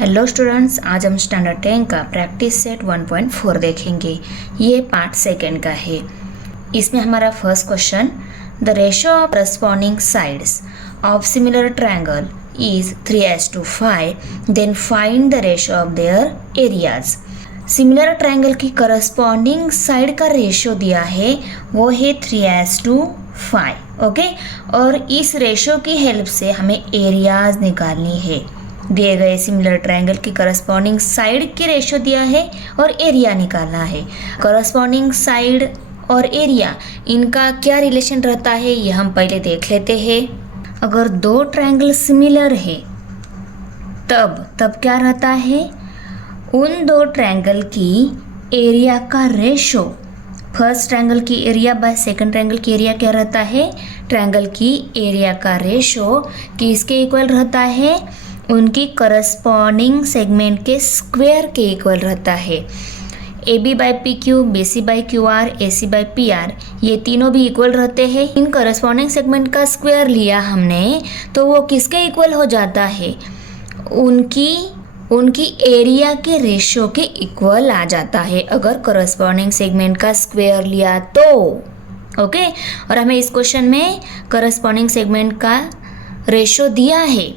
Hello students, आज हम standard 10 का प्रैक्टिस सेट 1.4 देखेंगे। ये पार्ट सेकेंड का है। इसमें हमारा first question, the ratio of corresponding sides of similar triangle is 3:5, then find the ratio of their areas. Similar triangle की करस्पॉन्डिंग साइड का रेशियो दिया है, वो है 3:5, ओके। और इस रेशियो की हेल्प से हमें एरियाज निकालनी है। दिए गए सिमिलर ट्रायंगल की करस्पॉन्डिंग साइड की रेशियो दिया है और एरिया निकालना है। करस्पॉन्डिंग साइड और एरिया, इनका क्या रिलेशन रहता है ये हम पहले देख लेते हैं। अगर दो ट्रायंगल सिमिलर है तब क्या रहता है, उन दो ट्रायंगल की एरिया का रेशो, फर्स्ट ट्रायंगल की एरिया बाय सेकंड ट्रायंगल की एरिया क्या रहता है, ट्रायंगल की एरिया का रेशो किसके इक्वल रहता है, उनकी करस्पॉन्डिंग सेगमेंट के स्क्वायर के इक्वल रहता है। A B by P Q, B C by Q R, A C by P R, ये तीनों भी इक्वल रहते हैं। इन करस्पॉन्डिंग सेगमेंट का स्क्वायर लिया हमने तो वो किसके इक्वल हो जाता है, उनकी एरिया के रेशियो के इक्वल आ जाता है अगर करस्पॉन्डिंग सेगमेंट का स्क्वायर लिया तो, ओके। और हमें इस क्वेश्चन में करस्पॉन्डिंग सेगमेंट का रेशियो दिया है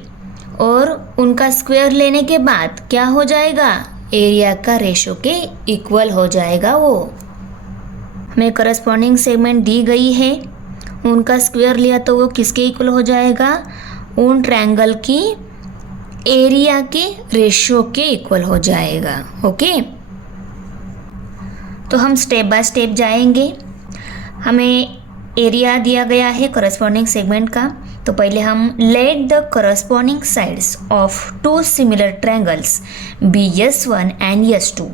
और उनका स्क्वायर लेने के बाद क्या हो जाएगा, एरिया का रेशो के इक्वल हो जाएगा। वो हमें करस्पॉन्डिंग सेगमेंट दी गई है, उनका स्क्वायर लिया तो वो किसके इक्वल हो जाएगा, उन ट्रायंगल की एरिया के रेशो के इक्वल हो जाएगा, ओके। तो हम स्टेप बाय स्टेप जाएंगे। हमें एरिया दिया गया है करस्पॉन्डिंग सेगमेंट का, तो पहले हम let the corresponding sides of two similar triangles be S1 and S2,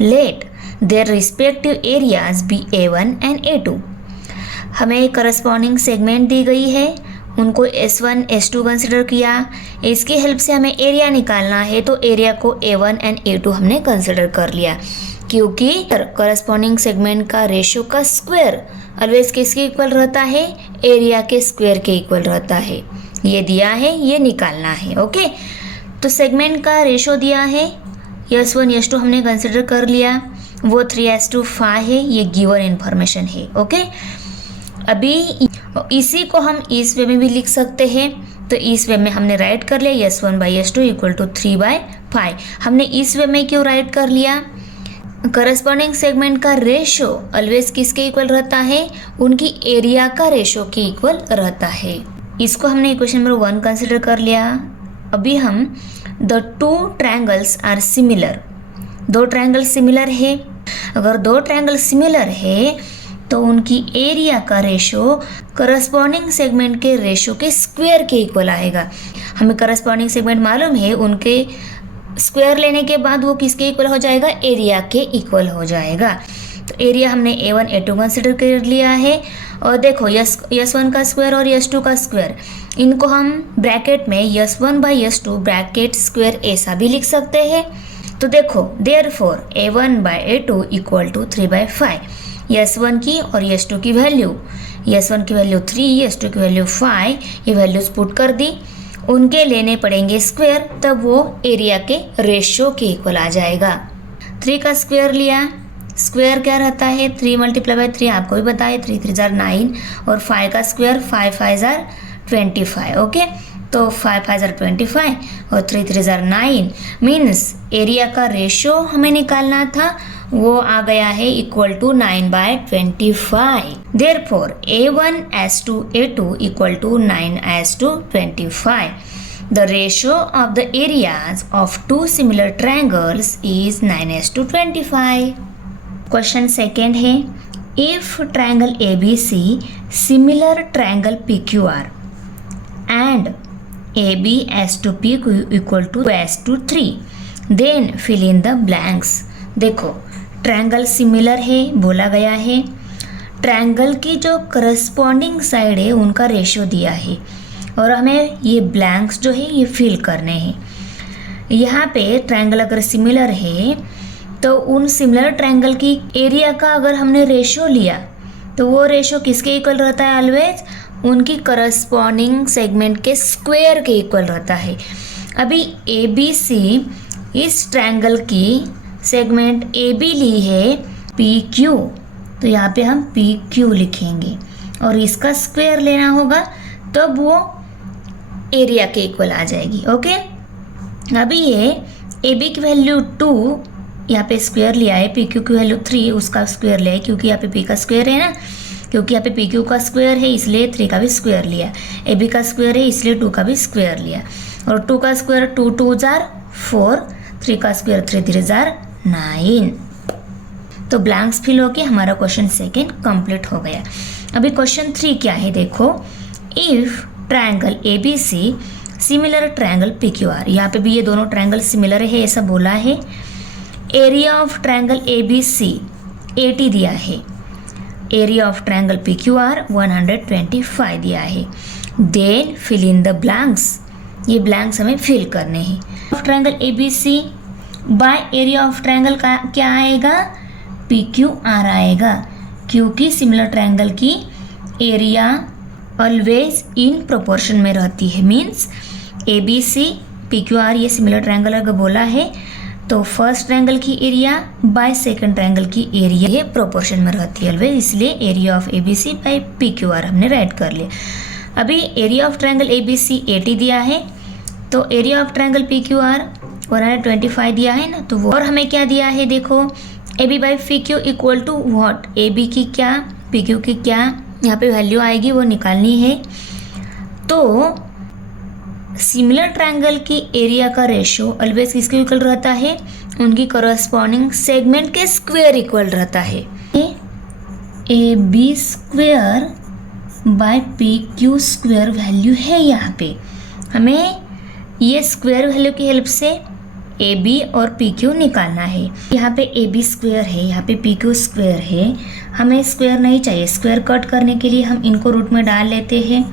let their respective areas be A1 and A2। हमें करस्पॉन्डिंग सेगमेंट दी गई है, उनको S1 S2 कंसिडर किया। इसकी हेल्प से हमें एरिया निकालना है, तो एरिया को A1 एंड A2 हमने कंसिडर कर लिया, क्योंकि करस्पॉन्डिंग सेगमेंट का रेशियो का स्क्वायर ऑलवेज किसके इक्वल रहता है, एरिया के स्क्वायर के इक्वल रहता है। ये दिया है, ये निकालना है, ओके। तो सेगमेंट का रेशियो दिया है, S1 S2 हमने कंसिडर कर लिया, वो 3:5 है, ये गिवन इन्फॉर्मेशन है, ओके। अभी इसी को हम इस वे में भी लिख सकते हैं, तो इस वे में हमने राइट कर लिया S1/S2 इक्वल टू 3/5। हमने इस वे में क्यों राइट कर लिया, करस्पॉन्डिंग सेगमेंट का रेशो ऑलवेज किसके इक्वल रहता है, उनकी एरिया का रेशो के इक्वल रहता है। इसको हमने इक्वेशन नंबर 1 कंसिडर कर लिया। अभी हम the two triangles are similar, दो ट्रायंगल सिमिलर है। अगर दो ट्रायंगल सिमिलर है तो उनकी एरिया का रेशो करस्पॉन्डिंग सेगमेंट के रेशो के स्क्वायर के इक्वल आएगा। हमें करस्पॉन्डिंग सेगमेंट मालूम है, उनके स्क्वायर लेने के बाद वो किसके इक्वल हो जाएगा, एरिया के इक्वल हो जाएगा। तो एरिया हमने A1 A2 कंसिडर कर लिया है। और देखो S1 का स्क्वायर और S2 का स्क्वायर, इनको हम ब्रैकेट में S1/S2 ब्रैकेट स्क्वायर ऐसा भी लिख सकते हैं। तो देखो therefore A1/A2 equal to 3/5। S1 की और S2 की वैल्यू, S1 की वैल्यू 3, S2 की वैल्यू 5, ये वैल्यूज पुट कर दी, उनके लेने पड़ेंगे स्क्वायर, तब वो एरिया के रेशियो के इक्वल आ जाएगा। 3 का स्क्वायर लिया, स्क्वायर क्या रहता है, 3 × 3 आपको भी बताया, 3 3 जार 9, और 5 का स्क्वायर 5 5 जार 25, ओके। तो 5 5 जार 25 और 3 3 जार 9 मीन्स एरिया का रेशियो हमें निकालना था, वो आ गया है equal to 9/25। Therefore A1:A2 equal to 9:25। The ratio of the areas of two similar triangles is 9:25. Question second है, if triangle ABC similar triangle PQR and AB S to PQ equal to S to 3, then fill in the blanks। देखो triangle similar है, बोला गया है, triangle की जो corresponding side है उनका रेशियो दिया है और हमें ये ब्लैंक्स जो है ये फिल करने हैं। यहाँ पे ट्रायंगल अगर सिमिलर है तो उन सिमिलर ट्रायंगल की एरिया का अगर हमने रेशियो लिया तो वो रेशियो किसके इक्वल रहता है, ऑलवेज उनकी करस्पॉन्डिंग सेगमेंट के स्क्वायर के इक्वल रहता है। अभी ए बी सी इस ट्रायंगल की सेगमेंट ए बी ली है पी क्यू, तो यहाँ पे हम पी क्यू लिखेंगे और इसका स्क्वायर लेना होगा तब वो एरिया के इक्वल आ जाएगी। ओके, अभी ये ए बी की वैल्यू 2, यहाँ पे स्क्वायर लिया है, पी क्यू की वैल्यू 3, उसका स्क्वायर लिया है क्योंकि यहाँ पे पी का स्क्वायर है ना, क्योंकि यहाँ पे पी क्यू का स्क्वायर है इसलिए 3 का भी स्क्वायर लिया, ए बी का स्क्वायर है इसलिए 2 का भी स्क्वायर लिया, और 2 का स्क्वायर 2 2 जार 4, 3 का स्क्वायर 3 3 जार 9। तो ब्लैंक्स फिल होके हमारा क्वेश्चन सेकेंड कंप्लीट हो गया। अभी क्वेश्चन 3 क्या है देखो, if triangle A B C similar triangle P Q R, यहाँ पे भी ये दोनों ट्रायंगल सिमिलर है ऐसा बोला है। Area of triangle A B C 80 दिया है, area of triangle P Q R 125 दिया है। Then fill in the blanks, ये ब्लैंक्स हमें फिल करने हैं। Of triangle A B C by area of triangle का क्या आएगा, पी क्यू आर आएगा, क्योंकि सिमिलर ट्रायंगल की एरिया ऑलवेज इन प्रोपोर्शन में रहती है। Means A B C P Q R ये सिमिलर ट्रायंगल अगर बोला है तो फर्स्ट ट्रायंगल की एरिया बाय सेकंड ट्रायंगल की एरिया ये प्रोपोर्शन में रहती है ऑलवेज, इसलिए area of A B C by P Q R हमने राइट कर लिया। अभी area of triangle A B C 80 दिया है, तो area of triangle P Q R 125 दिया है ना, तो वो और हमें क्या दिया है देखो, A B by P Q equal to what, A B की क्या पी क्यू की क्या यहाँ पे वैल्यू आएगी वो निकालनी है। तो सिमिलर ट्रायंगल की एरिया का रेशो ऑलवेज किसके इक्वल रहता है, उनकी करस्पॉन्डिंग सेगमेंट के स्क्वायर इक्वल रहता है। A B square by P Q square value है, यहाँ पे हमें ये स्क्वायर वैल्यू की हेल्प से ए बी और पी क्यू निकालना है। यहाँ पे ए बी स्क्वायर है, यहाँ पे पी क्यू स्क्वायर है, हमें स्क्वायर नहीं चाहिए, स्क्वायर कट करने के लिए हम इनको रूट में डाल लेते हैं।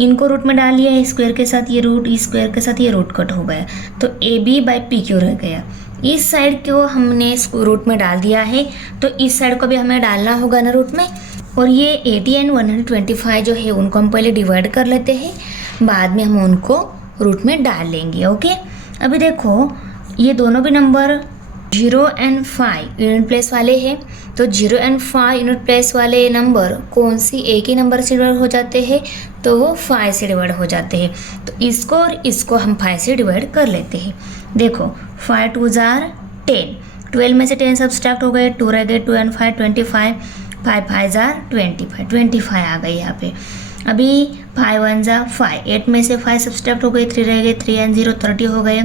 इनको रूट में डाल लिया, स्क्वायर के साथ ये रूट, इस स्क्वायर के साथ ये रूट कट हो गया, तो A B by P Q रह गया। इस साइड को हमने रूट में डाल दिया है, तो इस साइड को भी हमें डालना होगा ना रूट में। और ये 80 एंड 125 जो है उनको हम पहले डिवाइड कर लेते हैं, बाद में हम उनको रूट में डाल लेंगे। ओके, अभी देखो ये दोनों भी नंबर 0 एंड 5 यूनिट प्लेस वाले हैं, तो 0 एंड 5 यूनिट प्लेस वाले नंबर कौन सी एक ही नंबर से डिवाइड हो जाते हैं, तो वो 5 से डिवाइड हो जाते हैं। तो इसको और इसको हम 5 से डिवाइड कर लेते हैं। देखो 5 2 जार 10, 12 में से 10 सब्सट्रैक्ट हो गए, 2 रह गए, 2 एंड 5 25, 5 5 जार 25 आ गई यहाँ पे। अभी 5 1 जार 5, 8 में से 5 सब्सट्रैक्ट हो गए, 3 रह गए, 3 एंड 0 30 हो गए,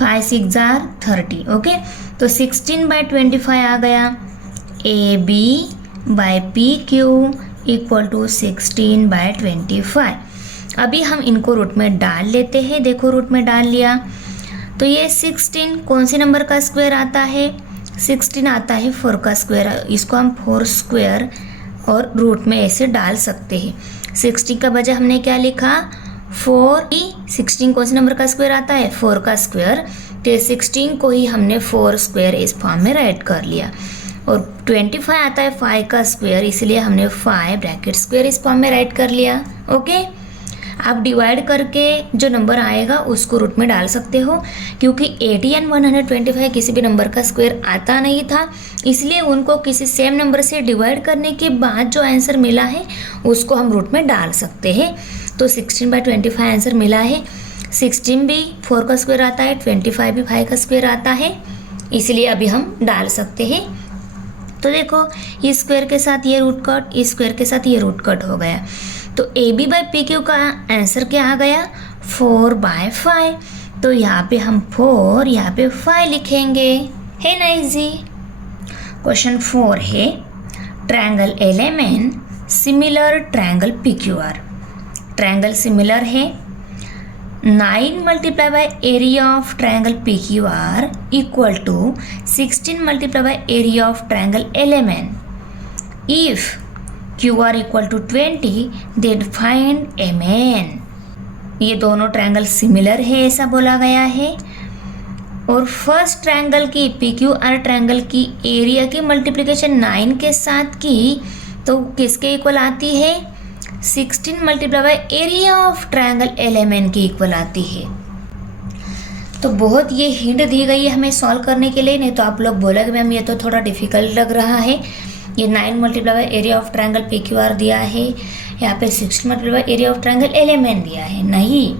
5 6 जार 30। ओके, तो 16/25 आ गया। A B by P Q equal to 16/25। अभी हम इनको रूट में डाल लेते हैं। देखो रूट में डाल लिया, तो ये 16 कौन सी नंबर का स्क्वायर आता है, 16 आता है 4 का स्क्वायर। इसको हम 4 स्क्वायर और रूट में ऐसे डाल सकते हैं। 16 का बजाय हमने क्या लिखा, 4। 16 कौन से नंबर का स्क्वायर आता है, 4 का स्क्वायर, तो 16 को ही हमने 4 स्क्वायर इस फॉर्म में राइट कर लिया। और 25 आता है 5 का स्क्वायर, इसलिए हमने 5 ब्रैकेट स्क्वायर इस फॉर्म में राइट कर लिया। ओके, आप डिवाइड करके जो नंबर आएगा उसको रूट में डाल सकते हो, क्योंकि 80 एंड 125 किसी भी नंबर का स्क्वायर आता नहीं था, इसलिए उनको किसी सेम नंबर से डिवाइड करने के बाद जो आंसर मिला है उसको हम रूट में डाल सकते हैं। तो 16/25 आंसर मिला है। 16 भी 4 का स्क्वायर आता है, 25 भी 5 का स्क्वायर आता है, इसलिए अभी हम डाल सकते हैं। तो देखो इस स्क्वायर के साथ ये रूट कट, इस स्क्वायर के साथ ये रूट कट हो गया, तो A B by P Q का आंसर क्या आ गया, 4/5। तो यहाँ पे हम 4, यहाँ पे 5 लिखेंगे, है ना इजी। क्वेश्चन 4 है, triangle LMN similar triangle PQR। Triangle similar है, 9 multiply by area of triangle PQR equal to 16 multiply by area of triangle LMN। If QR equal to 20 then find MN। ये दोनों ट्रायंगल सिमिलर है ऐसा बोला गया है। और फर्स्ट ट्रायंगल की PQR ट्रायंगल की एरिया की मल्टीप्लिकेशन 9 के साथ की तो किसके इक्वल आती है, 16 multiply by area of triangle LMN के इक्वल आती है। तो बहुत ये हिंट दी गई है हमें सॉल्व करने के लिए, नहीं तो आप लोग बोलोगे मैम ये तो थोड़ा डिफिकल्ट लग रहा है। ये 9 multiply by area of triangle PQR दिया है, यहाँ पे 16 multiply by area of triangle LMN दिया है। नहीं,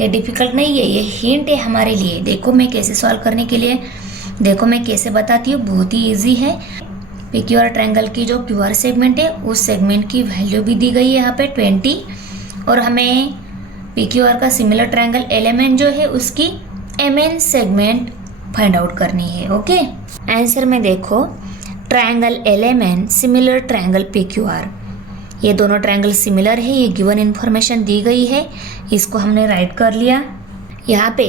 ये डिफिकल्ट नहीं है, ये हिंट है हमारे लिए। देखो मैं कैसे सॉल्व करने के लिए, देखो मैं कैसे बताती हूँ, बहुत ही ईजी है। PQR ट्रायंगल की जो QR सेगमेंट है उस सेगमेंट की वैल्यू भी दी गई है यहाँ पे 20, और हमें PQR का सिमिलर ट्रायंगल LMN जो है उसकी MN सेगमेंट फाइंड आउट करनी है। ओके, आंसर में देखो triangle LMN similar triangle PQR, ये दोनों ट्रायंगल सिमिलर है, ये गिवन इन्फॉर्मेशन दी गई है, इसको हमने राइट कर लिया। यहाँ पे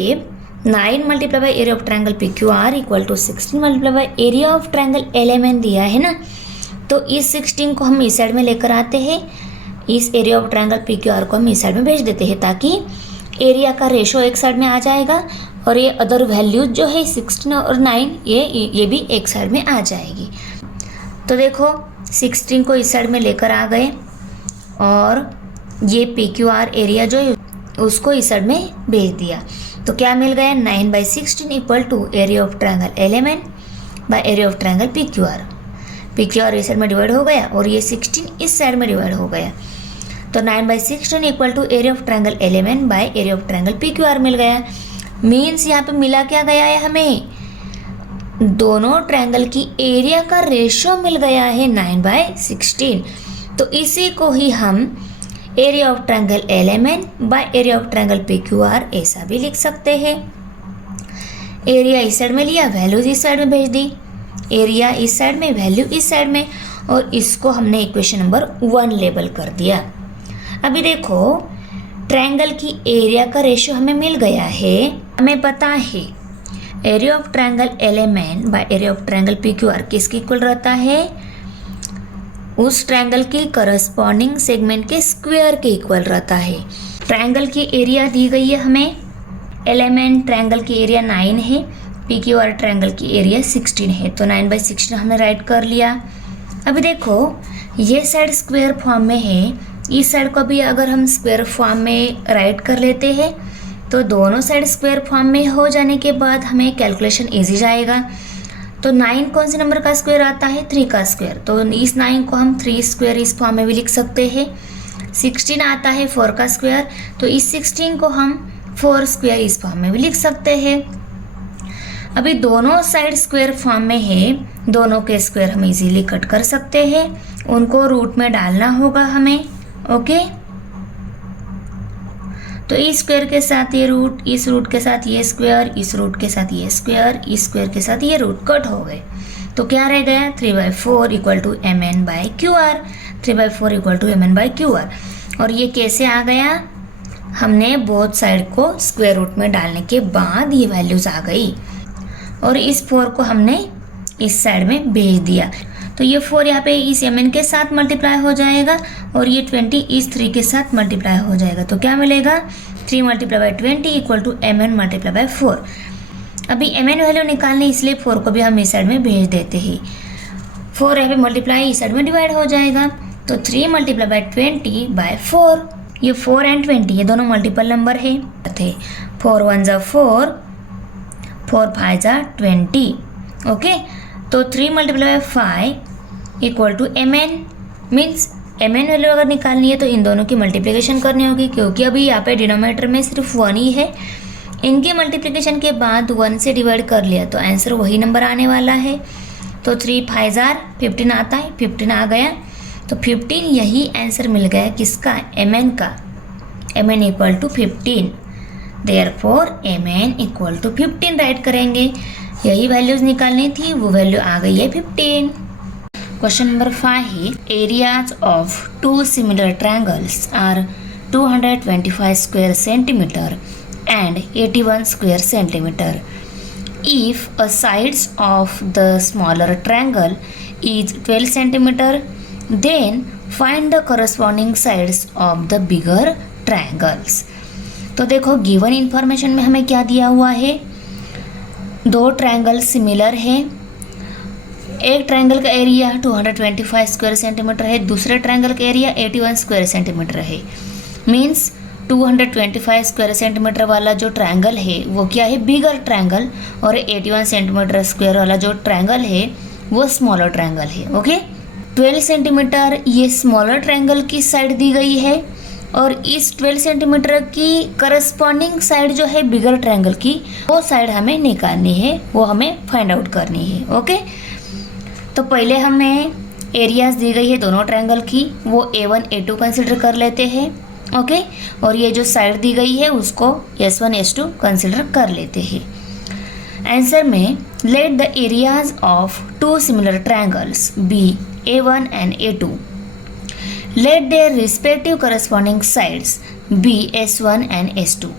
9 multiply by area of triangle PQR equal to 16 multiply by area of triangle LMN दिया है ना, तो इस 16 को हम इस साइड में लेकर आते हैं, इस एरिया ऑफ ट्रायंगल PQR को हम इस साइड में भेज देते हैं, ताकि एरिया का रेशो एक साइड में आ जाएगा और ये अदर वैल्यूज जो है 16 और 9 ये भी एक साइड में आ जाएगी। तो देखो 16 को इस साइड में लेकर आ गए और ये PQR एरिया जो है उसको इस साइड में भेज दिया, तो क्या मिल गया 9/16 equal to area of triangle LMN by area of triangle PQR। PQR इस साइड में डिवाइड हो गया और ये 16 इस साइड में डिवाइड हो गया, तो 9/16 equal to area of triangle LMN by area of triangle PQR मिल गया। मीन्स यहाँ पे मिला क्या गया है, हमें दोनों ट्रायंगल की एरिया का रेशो मिल गया है 9/16, तो इसी को ही हम area of triangle LMN by area of triangle PQR ऐसा भी लिख सकते हैं। एरिया इस साइड में लिया, वैल्यूज इस साइड में भेज दी, एरिया इस साइड में, वैल्यू इस साइड में, और इसको हमने इक्वेशन नंबर 1 लेबल कर दिया। अभी देखो ट्रायंगल की एरिया का रेशियो हमें मिल गया है, हमें पता है area of triangle LMN by area of triangle PQR किसके इक्वल रहता है, उस ट्रायंगल के करस्पॉन्डिंग सेगमेंट के स्क्वायर के इक्वल रहता है। ट्रायंगल की एरिया दी गई है हमें, LMN ट्रायंगल की एरिया 9 है, PQR ट्रायंगल की एरिया 16 है, तो 9/16 हमने राइट कर लिया। अभी देखो ये साइड स्क्वायर फॉर्म में है, इस साइड को भी अगर हम स्क्वायर फॉर्म में राइट कर लेते हैं तो दोनों साइड स्क्वायर फॉर्म में हो जाने के बाद हमें कैलकुलेशन इजी जाएगा। तो 9 कौन से नंबर का स्क्वायर आता है, 3 का स्क्वायर, तो इस 9 को हम 3 स्क्वायर इस फॉर्म में भी लिख सकते हैं। 16 आता है 4 का स्क्वायर, तो इस 16 को हम 4 स्क्वायर इस फॉर्म में भी लिख सकते हैं। अभी दोनों साइड स्क्वायर फॉर्म में है, दोनों के स्क्वायर हम इजीली कट कर सकते हैं, उनको रूट में डालना होगा हमें। ओके, तो इस स्क्वायर के साथ ये रूट, इस रूट के साथ ये स्क्वायर, इस रूट के साथ ये स्क्वायर, इस स्क्वायर के साथ ये रूट कट हो गए, तो क्या रह गया 3/4 equal to MN by QR, 3/4 equal to MN by QR। और ये कैसे आ गया, हमने बोथ साइड को स्क्वायर रूट में डालने के बाद ये वैल्यूज आ गई, और इस 4 को हमने इस साइड में भेज दिया, तो ये 4 यहाँ पे इस MN के साथ मल्टीप्लाई हो जाएगा और ये 20 इस 3 के साथ मल्टीप्लाई हो जाएगा, तो क्या मिलेगा 3 multiply by 20 equal to MN multiply by 4। अभी MN वैल्यू निकालने इसलिए 4 को भी हम इस साइड में भेज देते हैं, 4 यहाँ पे मल्टीप्लाई इस साइड में डिवाइड हो जाएगा, तो 3 मल्टीप्लाई बाय 20 बाय 4, ये 4 एंड 20 ये दोनों मल्टीपल नंबर है, 4 1 जा 4, 4 5 जा 20। ओके, तो 3 multiply by 5 equal to MN, means MN value अगर निकालनी है तो इन दोनों की मल्टीप्लिकेशन करनी होगी, क्योंकि अभी यहाँ पे डिनोमिनेटर में सिर्फ 1 ही है, इनके मल्टीप्लिकेशन के बाद 1 से डिवाइड कर लिया तो आंसर वही नंबर आने वाला है। तो 3 5 जार 15 आता है, 15 आ गया, तो 15 यही आंसर मिल गया किसका, MN का, MN equal to 15, therefore MN equal to 15 write करेंगे। यही वैल्यूज निकालनी थी, वो वैल्यू आ गई है 15। क्वेश्चन नंबर 5 है, areas of 2 similar triangles are 225 square centimetre and 81 square centimeter. If a sides of the smaller triangle is 12 centimeter, then find the corresponding sides of the bigger triangles. तो देखो given information में हमें क्या दिया हुआ है, 2 triangle similar है, एक ट्रायंगल का एरिया 225 स्क्वायर सेंटीमीटर है, दूसरे ट्रायंगल का एरिया 81 स्क्वायर सेंटीमीटर है। मीन्स 225 स्क्वायर सेंटीमीटर वाला जो ट्रायंगल है वो क्या है, बिगर ट्रायंगल, और 81 सेंटीमीटर स्क्वायर वाला जो ट्रायंगल है वो स्मॉलर ट्रायंगल है। ओके, 12 सेंटीमीटर ये स्मॉलर ट्रायंगल की साइड दी गई है, और इस 12 सेंटीमीटर की करस्पॉन्डिंग साइड जो है बिगर ट्रायंगल की, वो साइड हमें निकालनी है, वो हमें फाइंड आउट करनी है। ओके, तो पहले हमें एरियाज दी गई है दोनों ट्रायंगल की, वो A1 A2 कंसिडर कर लेते हैं। ओके, और ये जो साइड दी गई है उसको S1 S2 कंसिडर कर लेते हैं। आंसर में let the areas of two similar triangles be A1 and A2, let their respective corresponding sides be S1 and S2।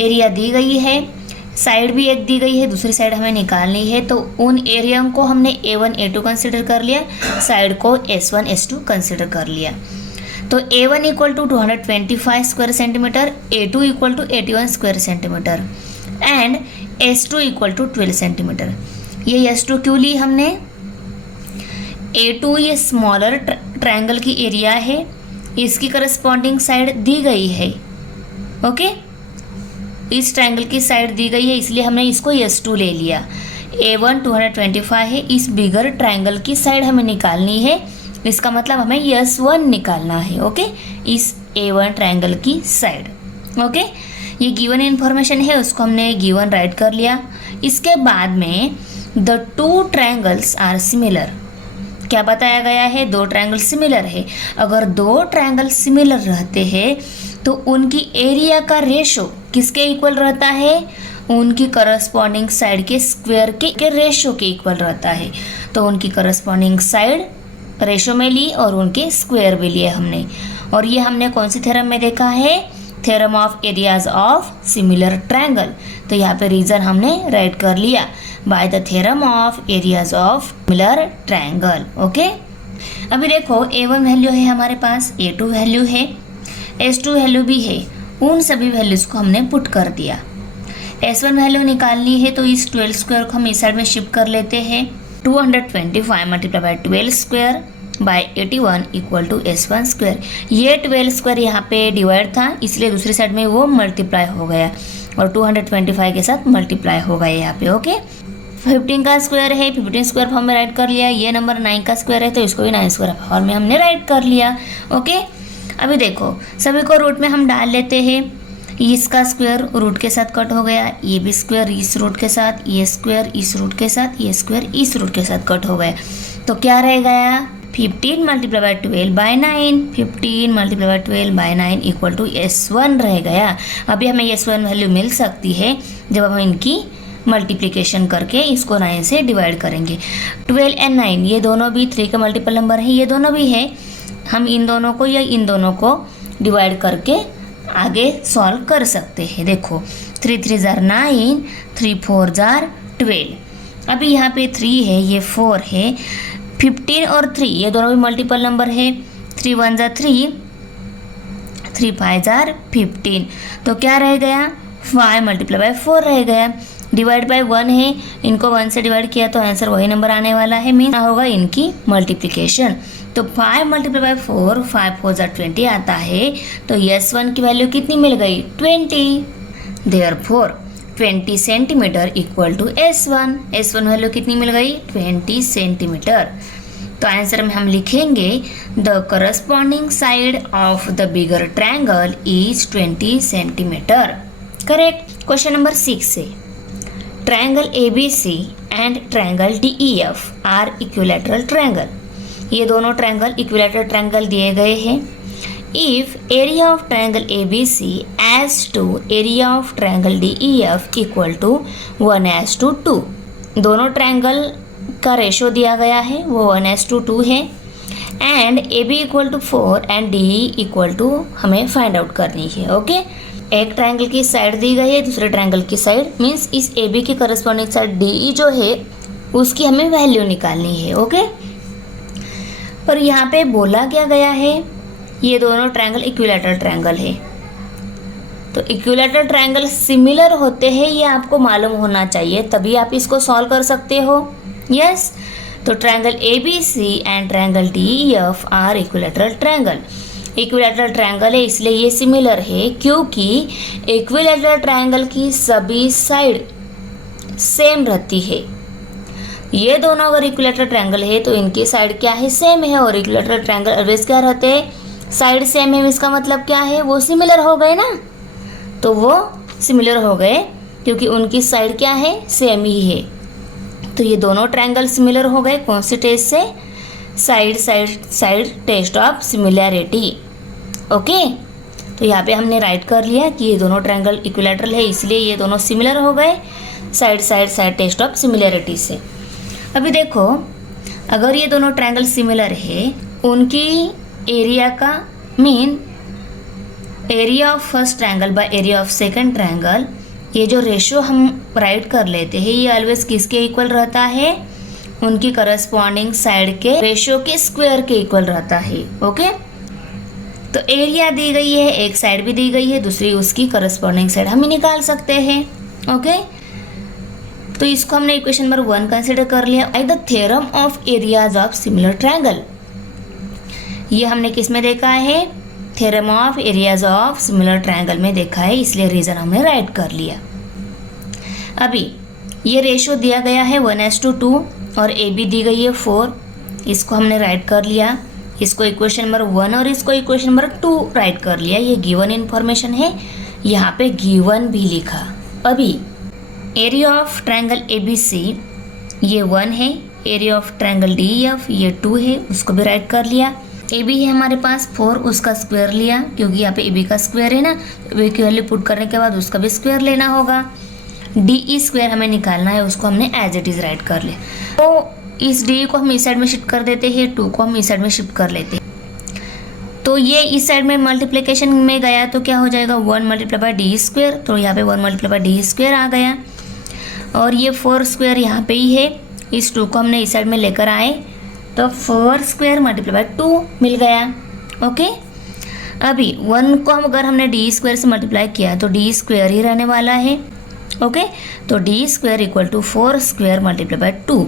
Area दी गई है, साइड भी एक दी गई है, दूसरी साइड हमें निकालनी है, तो उन एरिया को हमने A1 A2 कंसिडर कर लिया, साइड को S1 S2 कंसिडर कर लिया। तो A1 equal to 225 square centimetre, A2 equal to 81 square centimetre and S2 equal to 12 centimetre. ये S2 क्यों ली हमने, A2 ये स्मॉलर ट्रायंगल की एरिया है, इसकी करस्पॉन्डिंग साइड दी गई है। ओके, इस ट्रायंगल की साइड दी गई है, इसलिए हमने इसको S2 ले लिया। A1 225 है, इस बिगर ट्रायंगल की साइड हमें निकालनी है, इसका मतलब हमें S1 निकालना है। ओके, इस A1 ट्रायंगल की साइड। ओके, ये गिवन इन्फॉर्मेशन है, उसको हमने गिवन राइट कर लिया। इसके बाद में the two triangles are similar, क्या बताया गया है, दो ट्रायंगल सिमिलर है। अगर दो ट्रायंगल सिमिलर रहते हैं तो उनकी एरिया का रेशो किसके इक्वल रहता है, उनकी करस्पॉन्डिंग साइड के स्क्वायर के रेशो के इक्वल रहता है। तो उनकी करस्पॉन्डिंग साइड रेशो में ली और उनके स्क्वायर भी लिए हमने, और ये हमने कौन सी थ्योरम में देखा है, theorem of areas of similar triangle. तो यहाँ पे रीजन हमने राइट कर लिया, by the theorem of areas of similar triangle. Okay, अभी देखो A1 वैल्यू है हमारे पास, A2 वैल्यू है, S2 वैल्यू भी है, उन सभी वैल्यूज को हमने पुट कर दिया। S1 वैल्यू निकालनी है, तो इस 12 स्क्वायर को हम इस साइड में शिफ्ट कर लेते हैं। 225 multiply by 12 square by 81 equal to S1 square. ये 12 स्क्वायर यहाँ पे डिवाइड था, इसलिए दूसरी साइड में वो मल्टीप्लाई हो गया और 225 के साथ मल्टीप्लाई हो गया यहाँ पे। ओके, 15 का स्क्वायर है, 15 स्क्वायर फॉर्म में राइट कर लिया। ये नंबर 9 का स्क्वायर है, तो इसको भी 9 स्क्वायर फॉर्म में हमने राइट कर लिया। ओके, अभी देखो सभी को रूट में हम डाल लेते हैं। इसका स्क्वायर रूट के साथ कट हो गया, ये भी स्क्वायर इस रूट के साथ, ये स्क्वायर इस रूट के साथ, ये स्क्वायर इस रूट के साथ कट हो गया। तो क्या रह गया, 15 multiply by 12 by 9, 15 multiply by 12 by 9 equal to S1 रह गया। अभी हमें S1 वैल्यू मिल सकती है जब हम इनकी मल्टीप्लिकेशन करके इसको 9 से डिवाइड करेंगे। 12 एंड 9 ये दोनों भी 3 के मल्टीपल नंबर है, ये दोनों भी है। हम इन दोनों को या इन दोनों को डिवाइड करके आगे सॉल्व कर सकते हैं। देखो 3 3 जार 9, 3 4 जार 12। अभी यहाँ पे 3 है, ये 4 है, 15 और 3 ये दोनों भी मल्टीपल नंबर है। 3 1 जार 3, 3 5 जार 15। तो क्या रह गया, 5 मल्टीप्लाई बाय 4 रह गया। डिवाइड बाय 1 है, इनको 1 से डिवाइड किया तो आंसर वही नंबर आने वाला है, मीन होगा इनकी मल्टीप्लिकेशन। तो 5 मल्टीप्लाई बाय 4, 5 4 जार 20 आता है। तो S1 की वैल्यू कितनी मिल गई, 20। Therefore 20 centimetre equal to S1। S1 value कितनी मिल गई, 20 सेंटीमीटर। तो आंसर में हम लिखेंगे the corresponding side of the bigger triangle is 20 centimetre. Correct. Question number 6 से, triangle ABC and triangle DEF are equilateral triangle. ये दोनों ट्रायंगल इक्विलैटरल ट्रायंगल दिए गए हैं। If area of triangle ABC as to area of triangle DEF equal to 1:2, दोनों triangle का ratio दिया गया है वो 1:2 है, and AB equal to 4 and DE equal to हमें फाइंड आउट करनी है। ओके, एक ट्रायंगल की साइड दी गई है, दूसरे ट्रायंगल की साइड, मीन्स इस AB की करस्पॉन्डिंग साइड DE जो है उसकी हमें वैल्यू निकालनी है। ओके, पर यहाँ पे बोला क्या गया है, ये दोनों ट्रायंगल इक्विलैटरल ट्रायंगल है। तो इक्विलैटरल ट्रायंगल सिमिलर होते हैं, ये आपको मालूम होना चाहिए, तभी आप इसको सॉल्व कर सकते हो। यस, तो triangle ABC and triangle DEF are equilateral triangle. Equilateral triangle है इसलिए ये सिमिलर है, क्योंकि इक्विलैटरल ट्रायंगल की सभी साइड सेम रहती है। ये दोनों अगर इक्विलैटरल ट्रायंगल है तो इनकी साइड क्या है, सेम है। और इक्विलैटरल ट्रायंगल ऑलवेज क्या रहते हैं, साइड सेम है। इसका मतलब क्या है, वो सिमिलर हो गए ना, तो वो सिमिलर हो गए क्योंकि उनकी साइड क्या है, सेम ही है। तो ये दोनों ट्रायंगल सिमिलर हो गए। कौन से टेस्ट से, side test of similarity. Okay, तो यहाँ पे हमने राइट कर लिया कि ये दोनों ट्रायंगल इक्विलैटरल है इसलिए ये दोनों सिमिलर हो गए साइड टेस्ट ऑफ सिमिलैरिटी से। अभी देखो, अगर ये दोनों ट्रायंगल सिमिलर है, उनकी एरिया का mean area of first triangle bye area of second triangle, ये जो रेशियो हम राइट कर लेते हैं ये ऑलवेज किसके इक्वल रहता है, उनकी करस्पॉन्डिंग साइड के रेशियो के स्क्वायर के इक्वल रहता है। ओके, तो एरिया दी गई है, एक साइड भी दी गई है, दूसरी उसकी करस्पॉन्डिंग साइड हम ही निकाल सकते हैं। ओके, तो इसको हमने इक्वेशन नंबर 1 कंसिडर कर लिया। By the theorem of areas of similar triangle, ये हमने किस में देखा है, theorem of areas of similar triangle में देखा है, इसलिए रीजन हमने राइट कर लिया। अभी ये रेशियो दिया गया है 1:2 और ए बी दी गई है 4, इसको हमने राइट कर लिया। इसको इक्वेशन नंबर 1 और इसको इक्वेशन नंबर 2 राइट कर लिया। ये गिवन इन्फॉर्मेशन है, यहाँ पे गिवन भी लिखा। अभी एरिया ऑफ ट्रायंगल ABC ये 1 है, एरिया ऑफ ट्रायंगल DEF ये 2 है, उसको भी राइट कर लिया। AB है हमारे पास 4, उसका स्क्वायर लिया क्योंकि यहाँ पे AB का स्क्वायर है ना, AB की वैल्यू पुट करने के बाद उसका भी स्क्वायर लेना होगा। DE स्क्वायर हमें निकालना है, उसको हमने एज इट इज़ राइट कर लिया। तो इस DE को हम इस साइड में शिफ्ट कर देते हैं, 2 को हम इस साइड में शिफ्ट कर लेते हैं। तो ये इस साइड में मल्टीप्लिकेशन में गया तो क्या हो जाएगा, 1 मल्टीप्लाई बाय DE स्क्वायर, तो यहाँ पे 1 मल्टीप्लाई बाय DE स्क्वायर आ गया। और ये 4 स्क्वायर यहाँ पे ही है, इस 2 को हमने इस साइड में लेकर आए तो 4 स्क्वायर मल्टीप्लाई बाय 2 मिल गया। ओके, अभी 1 को हम अगर हमने DE स्क्वायर से मल्टीप्लाई किया तो DE स्क्वायर ही रहने वाला है। ओके, तो DE square equal to 4 square multiply by 2।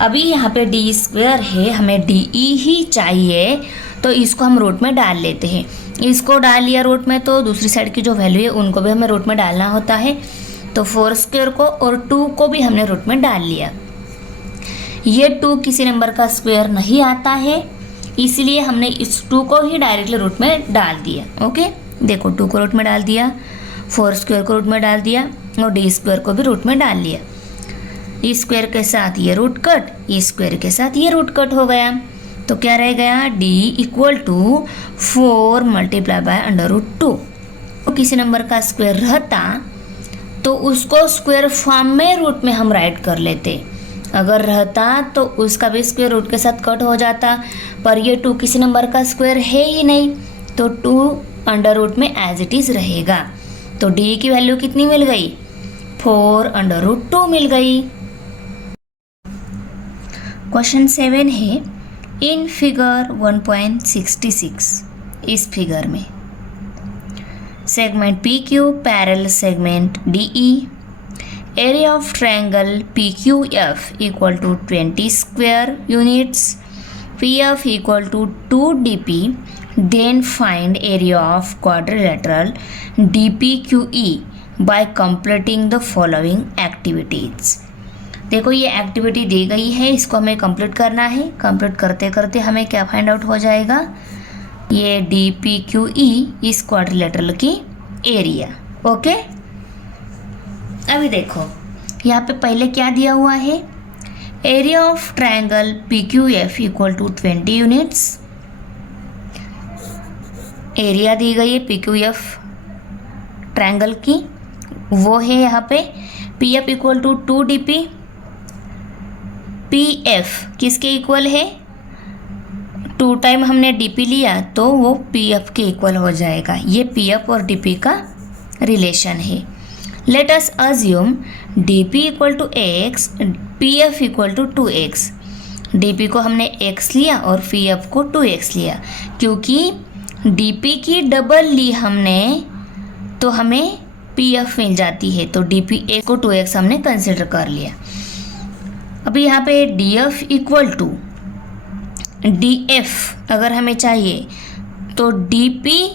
अभी यहाँ पे DE स्क्वायर है, हमें DE ही चाहिए, तो इसको हम रूट में डाल लेते हैं। इसको डाल लिया रूट में, तो दूसरी साइड की जो वैल्यू है उनको भी हमें रूट में डालना होता है। तो 4 स्क्वायर को और 2 को भी हमने रूट में डाल लिया। ये 2 किसी नंबर का स्क्वायर नहीं आता है, इसलिए हमने इस 2 को ही डायरेक्टली रूट में डाल दिया। ओके, देखो 2 को रूट में डाल दिया, 4 स्क्वायर को रूट में डाल दिया और D स्क्वायर को भी रूट में डाल लिया। इस स्क्वायर के साथ ये रूट कट, इस स्क्वायर के साथ ये रूट कट हो गया। तो क्या रह गया, D equal to 4 multiply by √2। तो किसी नंबर का स्क्वायर रहता तो उसको स्क्वायर फॉर्म में रूट में हम राइट कर लेते, अगर रहता तो उसका भी स्क्वायर रूट के साथ कट हो जाता, पर ये 2 किसी नंबर का स्क्वायर है ही नहीं, तो 2 अंडर रूट में एज इट इज़ रहेगा। तो D की वैल्यू कितनी मिल गई, 4 अंडर रूट 2 मिल गई। क्वेश्चन 7 है, इन फिगर 1.66, इस फिगर में segment PQ parallel segment DE, area of triangle PQF equal to 20 square units, PF equal to 2 DP, then find area of quadrilateral DPQE by completing the following activities. देखो ये activity दी गई है, इसको हमें complete करना है। Complete करते करते हमें क्या फाइंड आउट हो जाएगा, ये DPQE इस क्वाड्रिलेटरल की एरिया। ओके, अभी देखो यहाँ पे पहले क्या दिया हुआ है, area of triangle PQF equal to 20 units. Area दी गई है PQF ट्रायंगल की, वो है यहाँ पे PF equal to 2 DP। PF किसके इक्वल है, 2 टाइम हमने DP लिया तो वो PF के इक्वल हो जाएगा। ये PF और DP का रिलेशन है। Let us assume DP equal to x, PF equal to 2x। DP को हमने x लिया और PF को 2x लिया, क्योंकि DP की डबल ली हमने तो हमें PF मिल जाती है, तो DP को 2x हमने कंसिडर कर लिया। अभी यहाँ पे D F equal to D F अगर हमें चाहिए तो D P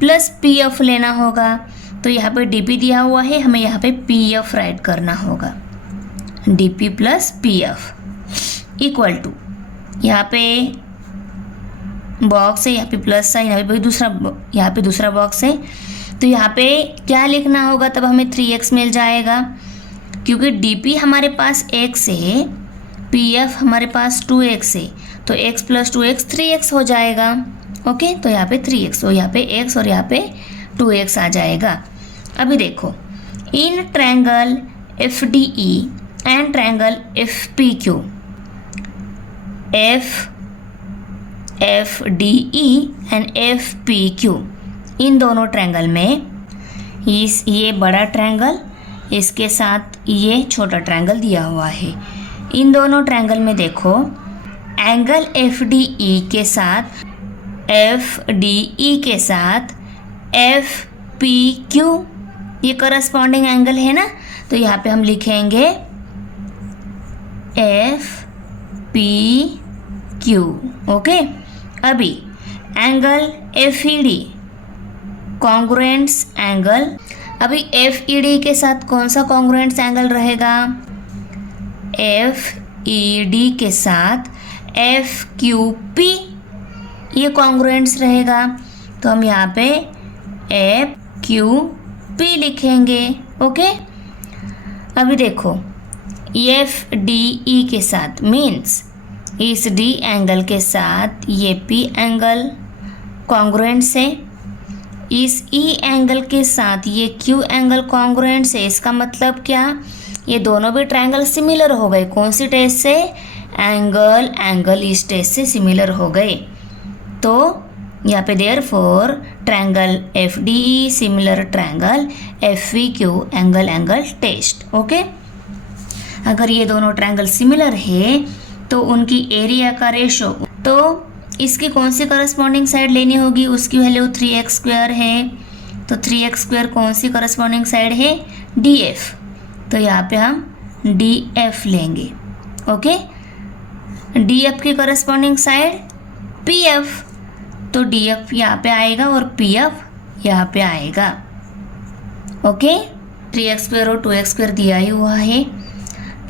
plus P F लेना होगा। तो यहाँ पे डी पी दिया हुआ है, हमें यहाँ पे पी एफ राइट करना होगा। D P plus P F equal to, यहाँ पे बॉक्स है, यहाँ पे प्लस साइन, यहाँ पे दूसरा बॉक्स है। तो यहाँ पे क्या लिखना होगा, तब हमें 3x मिल जाएगा, क्योंकि dp हमारे पास x है, pf हमारे पास 2x है, तो x प्लस 2x 3x हो जाएगा। ओके, तो यहाँ पे 3x, तो यहाँ पे x और यहाँ पे 2x आ जाएगा। अभी देखो, इन triangle F D E and triangle F P Q, F D E and F P Q, इन दोनों ट्रायंगल में ये बड़ा ट्रायंगल, इसके साथ ये छोटा ट्रायंगल दिया हुआ है। इन दोनों ट्रायंगल में देखो, एंगल एफ डी ई के साथ एफ पी क्यू, ये करस्पॉन्डिंग एंगल है ना, तो यहाँ पे हम लिखेंगे एफ पी क्यू। ओके, अभी angle F E D, congruents angle, अभी एफ ई डी के साथ कौन सा कॉन्ग्रुएंट्स एंगल रहेगा, एफ ई डी के साथ एफ क्यू पी, ये कॉन्ग्रुएंट्स रहेगा। तो हम यहाँ पे एफ क्यू पी लिखेंगे। ओके, अभी देखो, एफ डी ई के साथ मीन्स इस डी एंगल के साथ ये पी एंगल कॉन्ग्रुएंट्स है, इस ई एंगल के साथ ये क्यू एंगल कॉन्ग्रुएंट्स है। इसका मतलब क्या, ये दोनों भी ट्रायंगल सिमिलर हो गए। कौन सी टेस्ट से, एंगल इस टेस्ट से सिमिलर हो गए। तो यहाँ पे therefore triangle F D E similar triangle F V Q angle test. Okay, अगर ये दोनों ट्रायंगल सिमिलर है तो उनकी एरिया का रेशो, तो इसकी कौन सी करस्पॉन्डिंग साइड लेनी होगी, उसकी वैल्यू 3x² है। तो 3x² कौन सी करस्पॉन्डिंग साइड है, DF, तो यहाँ पे हम DF लेंगे। ओके, DF की करस्पॉन्डिंग साइड PF, तो DF यहाँ पे आएगा और PF यहाँ पे आएगा। ओके, 3x² और 2x² दिया ही हुआ है,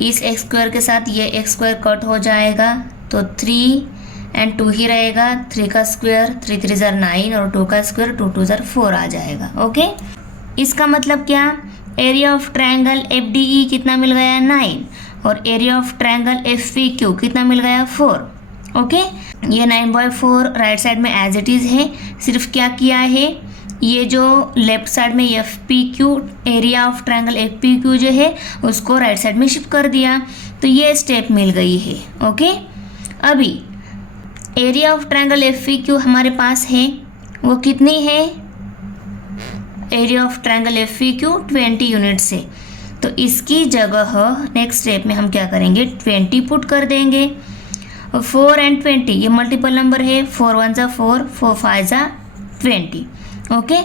इस x² के साथ ये x² कट हो जाएगा, तो 3 एंड 2 ही रहेगा। 3 का स्क्वायर 3 3 ज़र 9 और 2 का स्क्वायर 2 2 ज़र 4 आ जाएगा। ओके, इसका मतलब क्या, area of triangle F D ई कितना मिल गया, 9, और area of triangle F P Q कितना मिल गया, 4। ओके, ये 9/4 राइट साइड में एज इट इज़ है, सिर्फ क्या किया है, ये जो लेफ्ट साइड में F P Q, area of triangle F P Q जो है उसको राइट साइड में शिफ्ट कर दिया, तो ये स्टेप मिल गई है। ओके, अभी area of triangle F P Q हमारे पास है, वो कितनी है, area of triangle F P Q 20 units है। तो इसकी जगह नेक्स्ट स्टेप में हम क्या करेंगे, 20 पुट कर देंगे। 4 एंड 20 ये मल्टीपल नंबर है, 4 1 ज़ा 4, 4 5 ज़ा 20। ओके,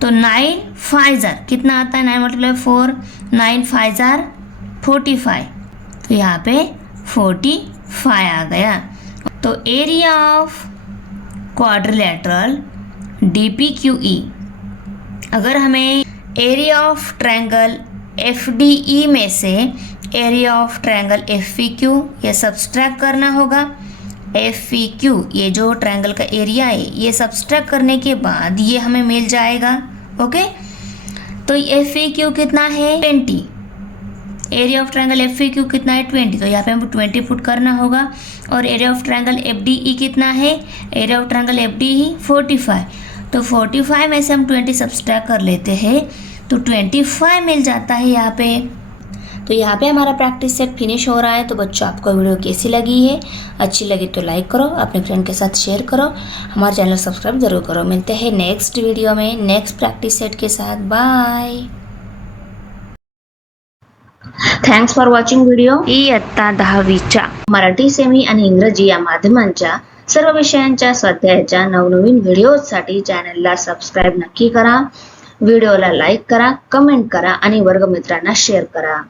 तो 9 5 ज़ार कितना आता है, 9 × 4, 9 5 ज़ार 45, तो यहाँ पे 45 आ गया। तो एरिया ऑफ क्वाड्रिलेटरल DPQE, अगर हमें एरिया ऑफ ट्रायंगल FDE में से एरिया ऑफ ट्रायंगल FPQ ये सब्सट्रैक्ट करना होगा। FPQ ये जो ट्रायंगल का एरिया है ये सब्सट्रैक्ट करने के बाद ये हमें मिल जाएगा। ओके, तो FPQ कितना है, 20। एरिया ऑफ ट्रायंगल FPQ कितना है, 20, तो यहाँ पे हमको 20 पुट करना होगा। और एरिया ऑफ ट्रायंगल FDE कितना है, एरिया ऑफ ट्रायंगल FDE 45, तो 45 में से हम 20 सब्सट्रैक्ट कर लेते हैं तो 25 मिल जाता है यहाँ पे। तो यहाँ पे हमारा प्रैक्टिस सेट फिनिश हो रहा है। तो बच्चों, आपको वीडियो कैसी लगी है, अच्छी लगी तो लाइक करो, अपने फ्रेंड के साथ शेयर करो, हमारे चैनल सब्सक्राइब जरूर करो। मिलते हैं नेक्स्ट वीडियो में नेक्स्ट प्रैक्टिस सेट के साथ। Bye, thanks for watching video. इयत्ता 10वीच्या मराठी, सेमी आणि इंग्रजी या माध्यमांच्या सर्व विषयांच्या स्वाध्यायाच्या नवनवीन व्हिडिओसाठी चॅनलला सबस्क्राईब नक्की करा, व्हिडिओला लाईक करा, कमेंट करा आणि वर्गमित्रांना शेअर करा।